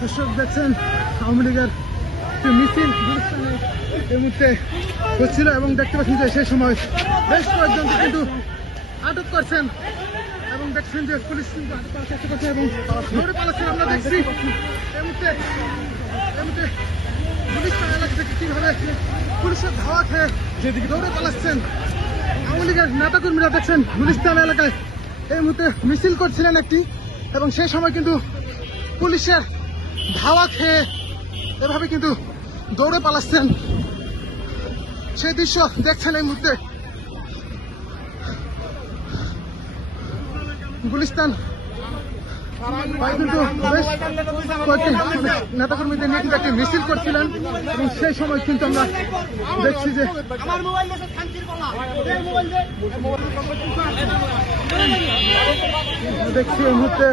দর্শক দেখছেন আওয়ামী লীগের মিছিল গুলিস্তানে এই মুহূর্তে হচ্ছিল এবং দেখতে পাচ্ছেন যে সেই সময় বেশ কয়েকজনকে কিন্তু আটক করছেন এবং দেখছেন যে পুলিশ কিন্তু আটক করার চেষ্টা করছে এবং দৌড়ে পালাচ্ছেন। আমরা দেখছি এই মুহূর্তে গুলিস্তান এলাকা থেকে কিভাবে পুলিশের ধাওয়া খেয়ে যেদিকে দৌড়ে পালাচ্ছেন আওয়ামী লীগের নেতাকর্মীরা। দেখছেন গুলিস্তান এলাকায় এই মুহূর্তে মিছিল করছিলেন একটি এবং সেই সময় কিন্তু পুলিশের ধাওয়া খেয়ে এভাবে কিন্তু দৌড়ে পালাচ্ছেন, সেই দৃশ্য দেখছেন এই মুহূর্তে। গুলিস্তান কিন্তু বেশ কয়েকটি নেতাকর্মীদের নিয়ে কিন্তু একটি মিছিল করছিলেন এবং সেই সময় কিন্তু আমরা দেখছি যে দেখছি এই মুহূর্তে